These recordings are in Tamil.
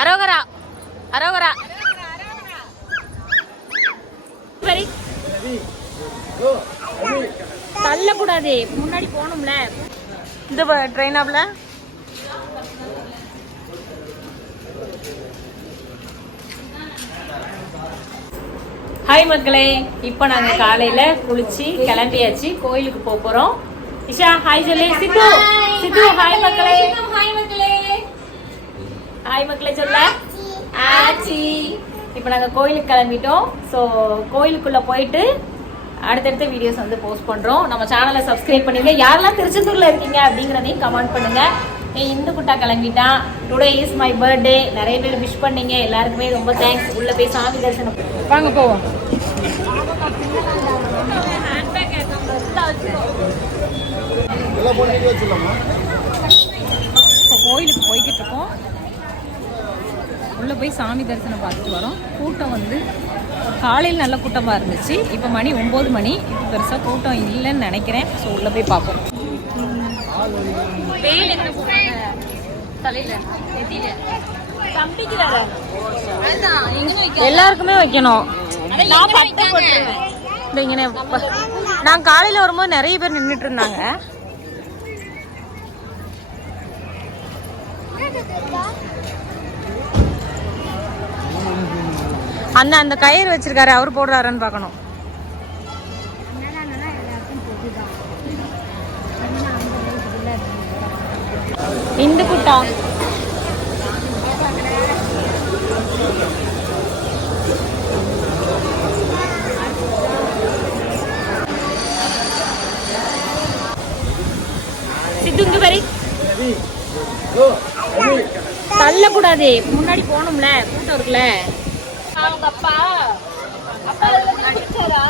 அரோகரா அரோகரா. சரி. தள்ளக்கூடாது முன்னாடி போகணும்ல. இந்த ட்ரெயின் ஆப்ல ஹாய் மக்களே இப்போ நாங்கள் காலையில் குளிச்சு கிளம்பியாச்சு கோயிலுக்கு போக போகிறோம் இஷா ஹாய் சொல்லு. சித்து சித்து ஹாய் மக்களே. ஹாய் மக்களே. ஹாய் மக்களே சொல்ல. ஆச்சி. இப்போ நாங்கள் கோயிலுக்கு கிளம்பிட்டோம். ஸோ கோயிலுக்குள்ளே போயிட்டு அடுத்தடுத்த வீடியோஸ் வந்து போஸ்ட் பண்ணுறோம் நம்ம சேனலை சப்ஸ்கிரைப் பண்ணுங்க. யாரெல்லாம் திருச்செந்தூரில் இருக்கீங்க அப்படிங்கிறதையும் கமெண்ட் பண்ணுங்க. என் இந்து குட்டா கிளம்பிட்டான் டுடே இஸ் மை பர்த்டே நிறைய பேர் விஷ் பண்ணீங்க. எல்லாருக்குமே ரொம்ப தேங்க்ஸ் உள்ளே போய் சாமி தரிசனம். வாங்க போவோம். கோயிலுக்கு போய்கிட்டு இருக்கோம். உள்ளே போய் சாமி தரிசனம் பார்த்துட்டு வரோம். கூட்டம் வந்து காலையில் நல்ல கூட்டமாக இருந்துச்சு. இப்போ மணி ஒம்பது மணி. இப்போ பெருசாக கூட்டம் இல்லைன்னு நினைக்கிறேன். ஸோ உள்ளே போய் பார்ப்போம். வெயில் எல்லாருக்குமே வைக்கணும். நான் காலையில வரும்போது நிறைய பேர் நின்றுட்டு இருந்தாங்க. அந்த அந்த கயிறு வச்சிருக்காரு அவர் போடுறாருன்னு பார்க்கணும். இந்து குட்டா. சித்துங்க இங்க தள்ளக்கூடாது. முன்னாடி போகணும்ல கூட்டம் இருக்குல்ல. அவங்க அப்பா அப்பா குளிச்சாரா?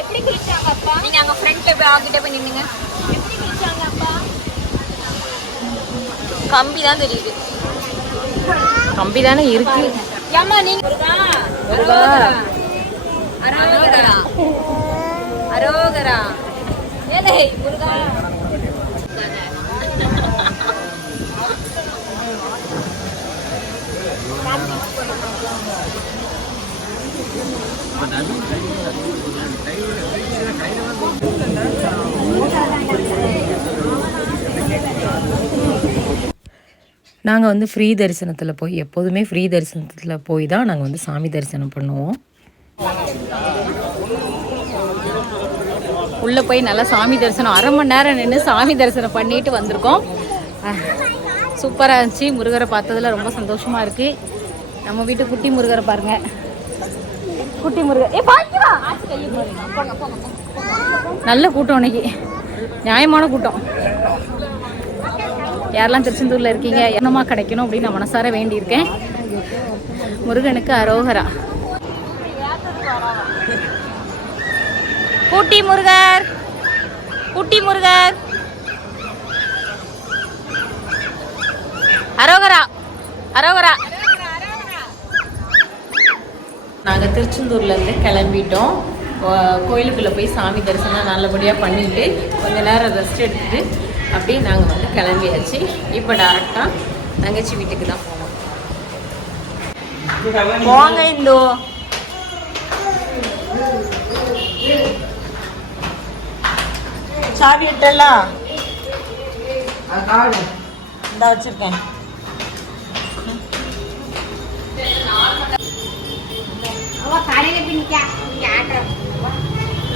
எப்படி குளிச்சாங்க அப்பா நீங்க அங்க ஃப்ரண்ட்ல போய் ஆகிட்ட போய் நின்னுங்க எப்படி குளிச்சாங்க அப்பா கம்பி தான் தெரியுது. கம்பி தானே இருக்கு. ஏமா நீங்க முருகா. அரோகரா. அரோகரா. ஏலே முருகா. நாங்கள் வந்து ஃப்ரீ தரிசனத்தில் போய் எப்போதுமே ஃப்ரீ தரிசனத்தில் போய் தான் நாங்கள் வந்து சாமி தரிசனம் பண்ணுவோம். உள்ள போய் நல்லா சாமி தரிசனம் அரை மணி நேரம் நின்று சாமி தரிசனம் பண்ணிட்டு வந்திருக்கோம். சூப்பராக இருந்துச்சு. முருகரை பார்த்ததுல ரொம்ப சந்தோஷமா இருக்கு. நம்ம வீட்டு குட்டி முருகரை பாருங்க. குட்டி முருகன் ஏ நல்ல கூட்டம் இன்னைக்கு நியாயமான கூட்டம். யாரெல்லாம் திருச்செந்தூர்ல இருக்கீங்க என்னமா கிடைக்கணும் அப்படின்னு நான் மனசார வேண்டியிருக்கேன். முருகனுக்கு அரோகரா. குட்டி முருகர். குட்டி முருகர். அரோகரா நாங்கள் திருச்செந்தூர்லேருந்து கிளம்பிட்டோம். கோ- கோயிலுக்குள்ளே போய் சாமி தரிசனம் நல்லபடியாக பண்ணிவிட்டு கொஞ்ச நேரம் ரெஸ்ட் எடுத்துட்டு அப்படியே நாங்கள் வந்து கிளம்பியாச்சு. இப்போ டேரெக்டாக தங்கச்சி வீட்டுக்கு தான் போனோம். போங்க இந்தோ. சாவி விட்டலாம் இந்த வச்சிருக்கேன்.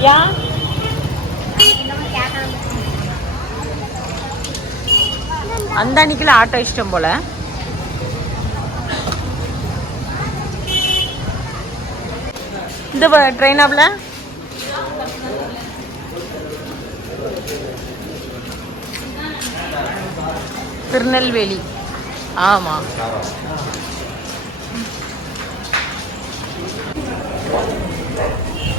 யா? அந்த அன்னைக்குல ஆட்டோ இஷ்டம் போல. இந்த ட்ரெயின் ஆப்ல? திருநெல்வேலி. ஆமா அந்த அன்னைக்கா ஒரு மணி நேரம் ஆகும் வீட்டுக்கு போக ஒரு மணி நேரம் ஆகும் அது வரைக்கும் சா- பசிக்கும்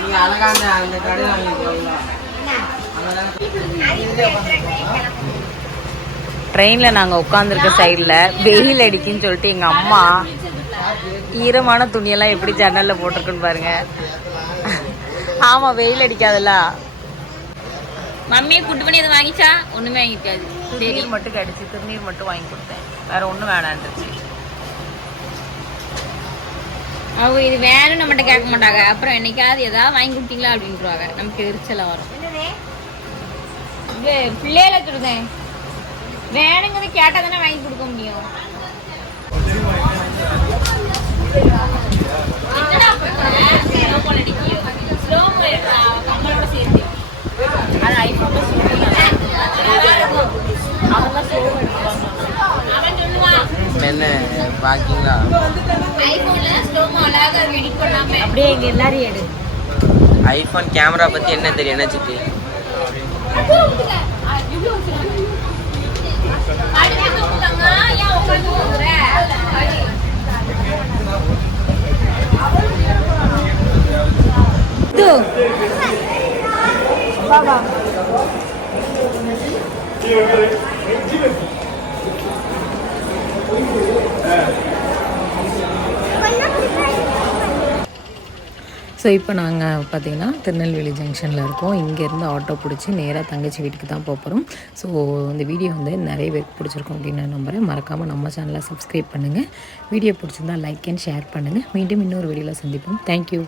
நீங்க அழகான அந்த போகலாம் ட்ரெயினில் நாங்கள் உட்காந்துருக்க சைடில் வெயில் அடிக்குன்னு சொல்லிட்டு எங்கள் அம்மா ஈரமான துணியெல்லாம் எப்படி ஜன்னலில் போட்டிருக்குன்னு பாருங்க. ஆமாம் வெயில் அடிக்காதுல்ல. மம்மியை கூட்டு பண்ணி அதை வாங்கிச்சா? ஒண்ணுமே வாங்கிக்காது. சரி. திருநீர் மட்டும் கடிச்சு திருநீர் மட்டும் வாங்கி கொடுத்தேன். வேற ஒன்றும் வேணான்ருச்சு அவங்க இது வேணும்னு நம்மகிட்ட கேட்க மாட்டாங்க. அப்புறம் என்னைக்காவது ஏதாவது வாங்கி கொடுத்தீங்களா அப்படின்ட்டுருவாங்க நமக்கு எரிச்சலா வரும். பிள்ளையில சொல்லுதேன் வேணுங்கிறது கேட்டா தானே வாங்கி கொடுக்க முடியும். பாக்கிங்களா அப்படியே எங்க எல்லாரும் எடு. ஐஃபோன் கேமரா பத்தி என்ன தெரியும்? என்ன சித்தி? ஸோ இப்போ நாங்கள் பார்த்தீங்கன்னா திருநெல்வேலி ஜங்ஷனில் இருக்கோம். இங்கேருந்து ஆட்டோ பிடிச்சி நேராக தங்கச்சி வீட்டுக்கு தான் போக போகிறோம் ஸோ இந்த வீடியோ வந்து நிறைய பேருக்கு பிடிச்சிருக்கும் அப்படின்னு நான் நம்புகிறேன் மறக்காமல் நம்ம சேனலை சப்ஸ்கிரைப் பண்ணுங்கள் வீடியோ பிடிச்சிருந்தா லைக் அண்ட் ஷேர் பண்ணுங்கள் மீண்டும் இன்னொரு வீடியோவில் சந்திப்போம். தேங்க்யூ